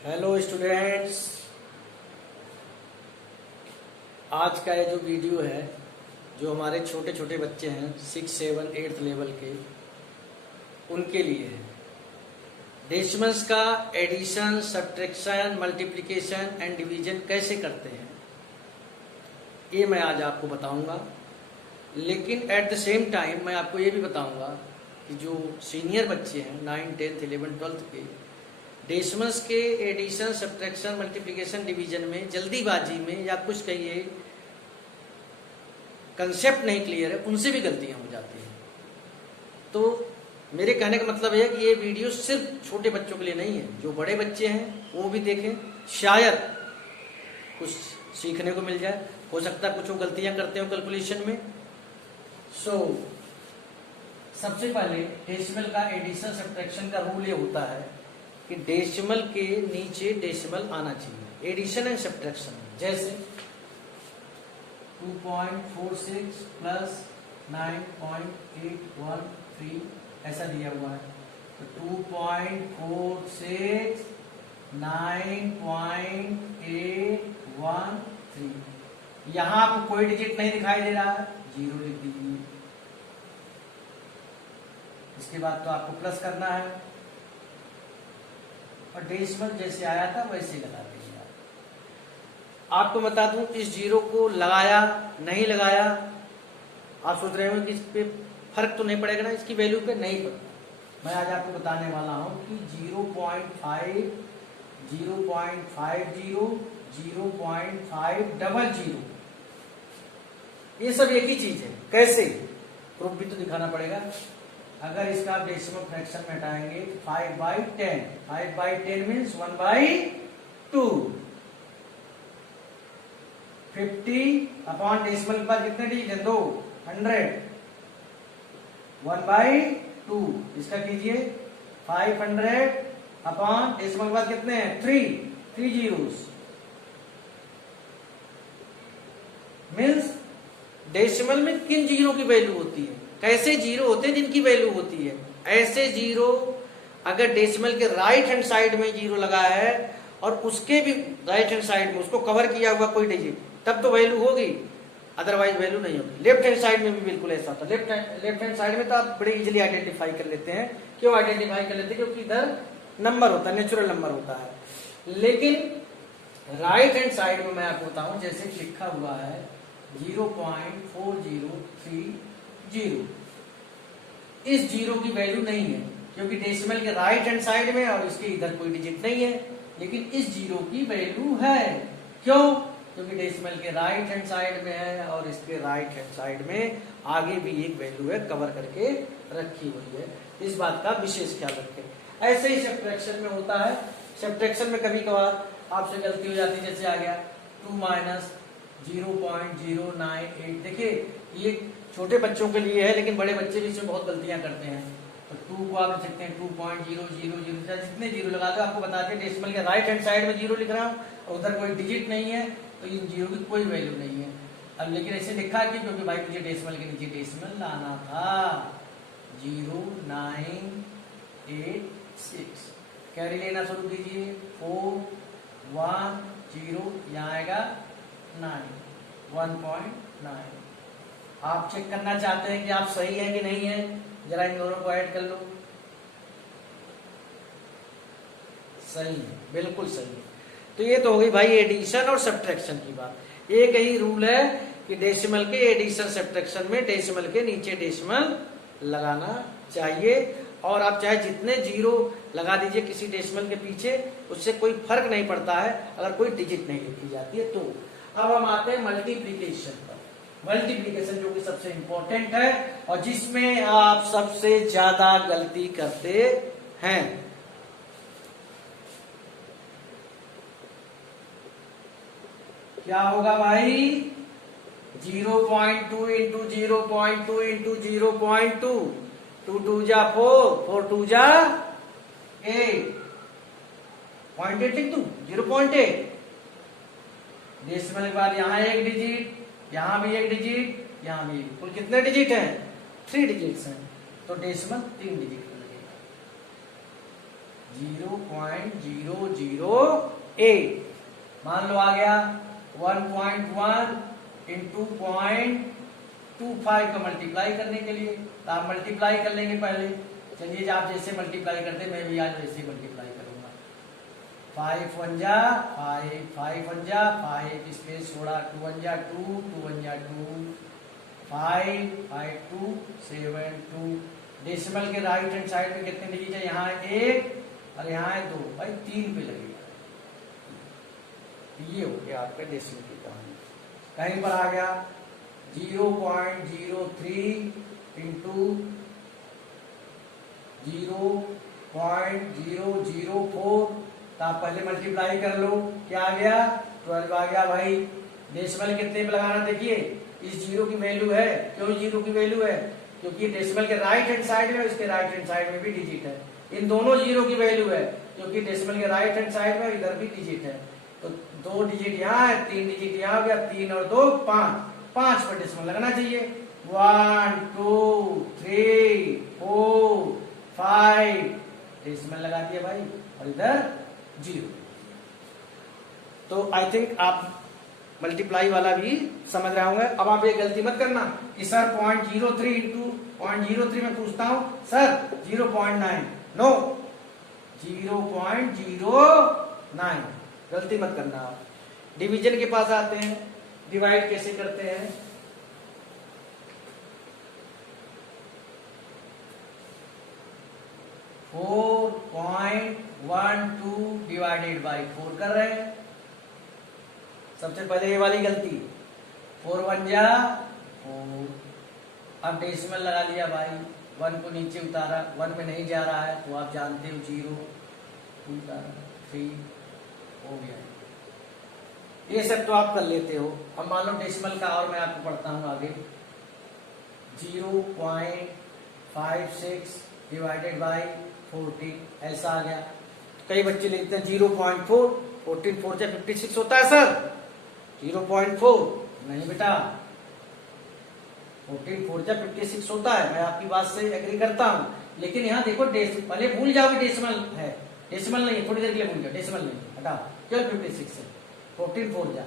Hello students, आज का ये जो वीडियो है जो हमारे छोटे छोटे बच्चे हैं 6, 7, 8 लेवल के उनके लिए है। डेसिमल्स का addition, subtraction, multiplication and division कैसे करते हैं ये मैं आज आपको बताऊंगा। लेकिन एट द सेम टाइम मैं आपको ये भी बताऊंगा कि जो सीनियर बच्चे हैं 9, 10, 11, 12 के डेसिमल्स के एडिशन, सब्ट्रैक्शन, मल्टीप्लिकेशन, डिवीजन में जल्दीबाजी में या कुछ कहिए कंसेप्ट नहीं क्लियर है, उनसे भी गलतियां हो जाती हैं। तो मेरे कहने का मतलब है कि ये वीडियो सिर्फ छोटे बच्चों के लिए नहीं है, जो बड़े बच्चे हैं वो भी देखें, शायद कुछ सीखने को मिल जाए। हो सकता है कुछ वो गलतियां करते हो कैलकुलेशन में। सबसे पहले डेसिमल का एडिशन सब्ट्रैक्शन का रूल ये होता है कि डेसिमल के नीचे डेसिमल आना चाहिए। एडिशन एंड सब्ट्रैक्शन जैसे 2.46 प्लस 9.813 ऐसा दिया हुआ है, तो 2.46 9.813। यहां आपको कोई डिजिट नहीं दिखाई दे रहा है, 0 लिख दीजिए। इसके बाद तो आपको प्लस करना है और डेसिमल जैसे आया था वैसे लगा दीजिए। आपको बता दूं, इस 0 को लगाया नहीं लगाया, आप सोच रहे हो कि इस पे फर्क तो नहीं पड़ेगा ना, इसकी वैल्यू पे नहीं पड़ता। मैं आज आपको बताने वाला हूं कि 0.5, 0.50, 0.500 ये सब एक ही चीज है। कैसे प्रूफ भी तो दिखाना पड़ेगा। अगर इसका आप डेसिमल फ्रैक्शन में हटाएंगे 5/10, 5/10 मीन्स 1/2। 50 अपॉन डेसिमल पर कितने डिजिट है? 2, 100, 1/2। इसका कीजिए 500 अपॉन डेसिमल पर कितने हैं? 3 zeros मीन्स डेसिमल में किन जीरो की वैल्यू होती है, कैसे जीरो होते हैं जिनकी वैल्यू होती है। ऐसे जीरो अगर डेसिमल के राइट हैंड साइड में जीरो लगा है और उसके भी राइट हैंड साइड में उसको कवर किया हुआ कोई डिजिट, तब तो वैल्यू होगी, अदरवाइज वैल्यू नहीं होगी। लेफ्ट हैंड साइड में भी बिल्कुल ऐसा होता है। लेफ्ट हैंड साइड में तो आप बड़े इजीली आइडेंटिफाई कर लेते हैं। क्यों आइडेंटिफाई कर लेते हैं? क्योंकि इधर नंबर होता है, नेचुरल नंबर होता है। लेकिन राइट हैंड साइड में मैं आपको बताऊं, जैसे लिखा हुआ है 0.4030, इस जीरो की वैल्यू नहीं है क्योंकि डेसिमल के राइट हैंड साइड में और इसके इधर कोई डिजिट नहीं है। लेकिन इस जीरो की वैल्यू है। क्यों? क्योंकि डेसिमल के राइट हैंड साइड में है और इसके राइट हैंड साइड में आगे भी एक वैल्यू है, कवर करके रखी हुई है। इस बात का विशेष ख्याल रखें। ऐसे ही सब्ट्रैक्शन में होता है। सब्ट्रैक्शन में कभी कभार आपसे गलती हो जाती है, जैसे आ गया 2 माइनस 0.098। देखिए ये छोटे बच्चों के लिए है, लेकिन बड़े बच्चे भी इसमें बहुत गलतियां करते हैं। तो 2 को आप लिख सकते हैं 2.000, जितने जीरो लगा दो। आपको बता दें डेसिमल के राइट हैंड साइड में जीरो लिख रहा हूँ और उधर कोई डिजिट नहीं है, तो इन जीरो की कोई वैल्यू नहीं है। अब लेकिन ऐसे लिखा है क्योंकि भाई मुझे डेसिमल के नीचे डेसिमल लाना था। 0986 कैरी लेना शुरू कीजिए। 410 यहाँ आएगा 1.9। आप चेक करना चाहते हैं कि आप सही है कि नहीं है, जरा इन दोनों को ऐड कर लो। सही है, बिल्कुल सही है। तो ये तो हो गई भाई एडिशन और सब्ट्रैक्शन की बात। एक ही रूल है कि डेसिमल के एडिशन सब्ट्रैक्शन में डेसिमल के नीचे डेसिमल लगाना चाहिए। और आप चाहे जितने जीरो लगा दीजिए किसी डेसिमल के पीछे, उससे कोई फर्क नहीं पड़ता है अगर कोई डिजिट नहीं लिखी जाती है तो। अब हम आते हैं मल्टीप्लिकेशन पर। मल्टीप्लिकेशन जो कि सबसे इंपॉर्टेंट है और जिसमें आप सबसे ज्यादा गलती करते हैं। क्या होगा भाई? 0.2 इंटू 0.2 इंटू 0.2, 2 2 जा 4, 4 2 जा 8, 0.8 लिख दूं, 0.8। डेसिमल के बाद यहाँ एक डिजिट, यहाँ भी एक डिजिट, यहाँ भी एक। कुल कितने डिजिट हैं? 3 डिजिट्स हैं, तो डेसिमल 3 डिजिट का लगेगा। 0.008 मान लो आ गया 1.1 इंटू 0.25 का मल्टीप्लाई करने के लिए, तो आप मल्टीप्लाई कर लेंगे पहले। चलिए आप जैसे मल्टीप्लाई करते मैं भी आज वैसे मल्टीप्लाई करूंगा। 5 1 जा 5, 5 1 जा 5, स्पेस छोड़ा, 2 1 जा 2, 2 1 जा 2, 5 5 2 7 2। डेसिमल के राइट हैंड साइड में कितने डिजिट है? यहाँ 1 और यहाँ है 2, भाई 3 पे लगेगा। ये हो गया आपका डेसिमल की कहानी। कहीं पर आ गया 0.03 इंटू 0.004, तो आप पहले मल्टीप्लाई कर लो, क्या आ गया? 12 आ गया भाई। डेसिमल कितने पे लगाना देखिए, इस जीरो की वैल्यू है। क्यों जीरो की वैल्यू है? क्योंकि डेसिमल के राइट हैंड साइड में, इसके राइट हैंड साइड में भी डिजिट है। इन दोनों जीरो की वैल्यू है, क्योंकि डेसिमल के राइट हैंड साइड में इधर भी डिजिट है। तो 2 डिजिट यहाँ है, 3 डिजिट यहाँ हो गया, 3 और 2 5, 5 पर डेसिमल लगना चाहिए। 1 2 3 4 5 डेसिमल लगा दिया भाई, और इधर 0। तो आई थिंक आप मल्टीप्लाई वाला भी समझ रहे होंगे। अब आप ये गलती मत करना कि सर 0.03 इंटू 0.03 में पूछता हूं सर 0.9, नो 0.09, गलती मत करना। आप डिवीजन के पास आते हैं, डिवाइड कैसे करते हैं? फोर 4.12 डिवाइडेड बाई 4 कर रहे हैं। सबसे पहले ये वाली गलती, 4 1 जा 4। अब डेसिमल लगा लिया भाई, 1 को नीचे उतारा, 1 में नहीं जा रहा है तो आप जानते हो 0, 2 उतारा 3 हो गया। ये सब तो आप कर लेते हो। अब मान लो डेसिमल का और मैं आपको पढ़ता हूं आगे, 0.56 डिवाइडेड बाई 14, ऐसा आ गया। कई बच्चे लिखते हैं 0.4, 14 4 से 56 होता है सर, 0.4 नहीं बेटा, 14 4 से 56 होता है। मैं आपकी बात से एग्री करता हूं, लेकिन यहाँ देखो पहले भूल जाओगे डेसिमल है, डेसिमल नहीं, थोड़ी देर के लिए भूल जाओ, डेसिमल नहीं, हटा, केवल 56 है। 14 4 जा।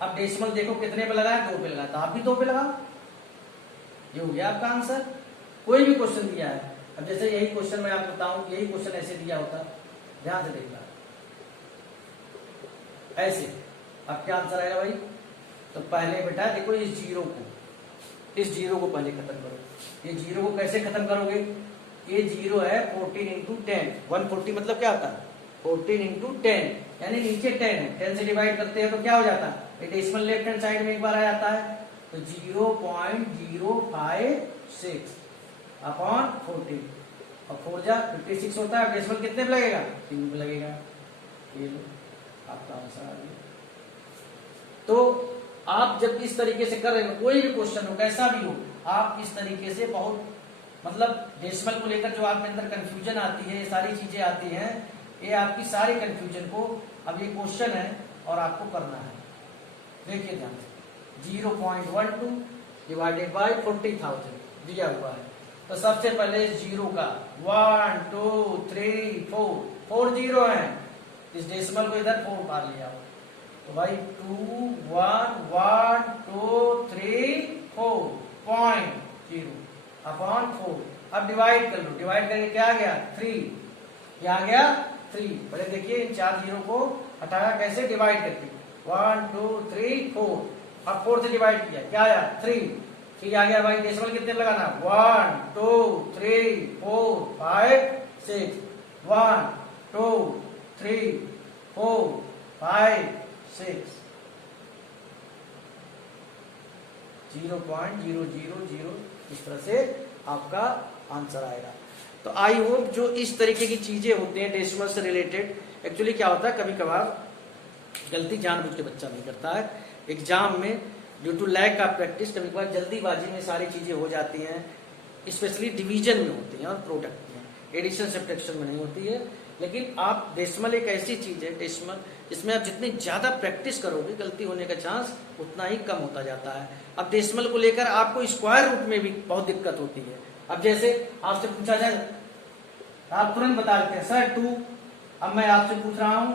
अब डेसिमल देखो कितने पे लगा है? 2 पे लगा, तो आप भी 2 पे लगाओ। ये हो गया आपका आंसर। कोई भी क्वेश्चन दिया है, अब जैसे यही क्वेश्चन मैं आपको बताऊं, यही क्वेश्चन ऐसे दिया होता, ध्यान से देखना ऐसे, अब क्या आंसर आएगा भाई? तो पहले बेटा देखो इस जीरो को पहले खत्म करो। ये जीरो को कैसे खत्म करोगे? ये जीरो है 14 इंटू 10, 140 मतलब क्या होता है? 14 इंटू 10, यानी नीचे 10 है, 10 से डिवाइड करते हैं तो क्या हो जाता है? डेसिमल लेफ्ट हैंड साइड में एक बार आ जाता है, तो 0.056 अपॉन 14, और 4 जा 56 होता है। डेसिमल कितने पे लगेगा? 3 पे लगेगा। ये लो आपका आंसर आ गया। तो आप जब इस तरीके से कर रहे हो, कोई भी क्वेश्चन हो कैसा भी हो, आप इस तरीके से बहुत मतलब डेसिमल को लेकर जो आपके अंदर कंफ्यूजन आती है, ये सारी चीजें आती हैं, ये आपकी सारी कंफ्यूजन को, अब ये क्वेश्चन है और आपको करना है। देखिए ध्यान से, 0.12 डिवाइडेड बाई 40,000 दिया हुआ है। तो सबसे पहले जीरो का 1 2 3 4 जीरो है, इस डेसिमल को इधर 4 मार लिया, तो भाई 2 1 1 2 3 4 0 अपॉन 4। अब डिवाइड कर लो, डिवाइड करके क्या आ गया? 3, क्या आ गया? 3। पहले देखिए इन 4 जीरो को हटाया कैसे? डिवाइड करके, 1 2 3 4। अब 4 से डिवाइड किया, क्या आया? 3 आ गया भाई। डेसिमल कितने लगाना? 1 2 3 4 5 6, 1 2 3 4 5 6, 0.000, इस तरह से आपका आंसर आएगा। तो आई होप जो इस तरीके की चीजें होती हैं डेसिमल से रिलेटेड, एक्चुअली क्या होता है कभी कभार गलती जानबूझ के बच्चा नहीं करता है एग्जाम में, due to lack of practice कभी कभार जल्दीबाजी में सारी चीजें हो जाती हैं, स्पेशली डिवीजन में होती हैं और प्रोडक्ट में, एडिशन सब्ट्रैक्शन में नहीं होती है। लेकिन आप डेसिमल एक ऐसी चीज है, डेसिमल इसमें आप जितनी ज्यादा प्रैक्टिस करोगे गलती होने का चांस उतना ही कम होता जाता है। अब डेसिमल को लेकर आपको स्क्वायर रूट में भी बहुत दिक्कत होती है। अब जैसे आपसे पूछा जाए, आप तुरंत बता देते हैं सर 2 अब मैं आपसे पूछ रहा हूं,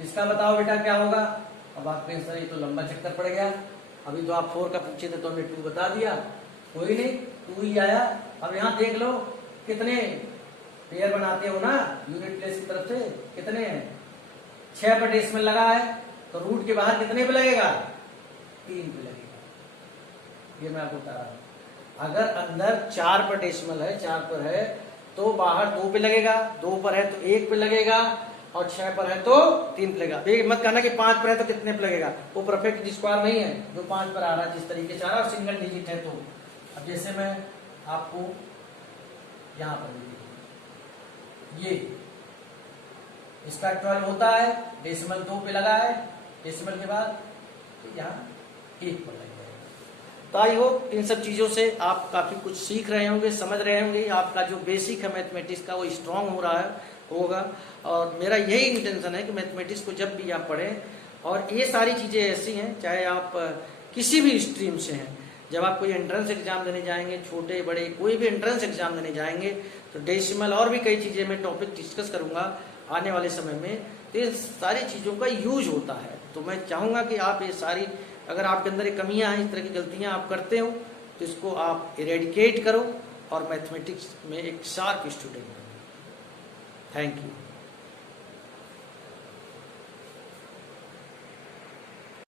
इसका बताओ बेटा क्या होगा। अब आप कहें सर ये तो लंबा चक्कर पड़ गया, अभी तो आप 4 का पूछे थे तो हमने 2 बता दिया, कोई नहीं 2 ही आया। अब यहाँ देख लो कितने पेयर बनाते हो ना यूनिट प्लेस की तरफ से, कितने हैं, 6 पर डेसिमल लगा है तो रूट के बाहर कितने पे लगेगा, 3 पे लगेगा। ये मैं आपको बता रहा हूं, अगर अंदर 4 पर डेसिमल है, 4 पर है तो बाहर 2 पे लगेगा, 2 पर है तो 1 पे लगेगा, और 6 पर है तो 3 पे लगेगा। ये मत कहना कि 5 पर है तो कितने पे लगेगा, वो परफेक्ट स्क्वायर नहीं है जो 5 पर आ रहा है, जिस तरीके से आ रहा है सिंगल डिजिट है। तो अब जैसे मैं आपको यहां पर ये इसका 12 होता है, डेसिमल 2 पे लगा है, डेसिमल के बाद तो यहाँ 1 पर लग जाएगा। तो आई होप इन सब चीजों से आप काफी कुछ सीख रहे होंगे, समझ रहे होंगे, आपका जो बेसिक है मैथमेटिक्स का वो स्ट्रांग हो रहा है होगा। और मेरा यही इंटेंशन है कि मैथमेटिक्स को जब भी आप पढ़ें, और ये सारी चीजें ऐसी हैं चाहे आप किसी भी स्ट्रीम से हैं, जब आप कोई एंट्रेंस एग्जाम देने जाएंगे, छोटे बड़े कोई भी एंट्रेंस एग्जाम देने जाएंगे, तो डेसिमल और भी कई चीजें मैं टॉपिक डिस्कस करूंगा आने वाले समय में, तो ये सारी चीजों का यूज होता है। तो मैं चाहूंगा कि आप ये सारी, अगर आपके अंदर ये कमियां हैं, इस तरह की गलतियां आप करते हो, तो इसको आप इरेडिकेट करो और मैथमेटिक्स में एक शार्प स्टूडेंट बनो। Thank you.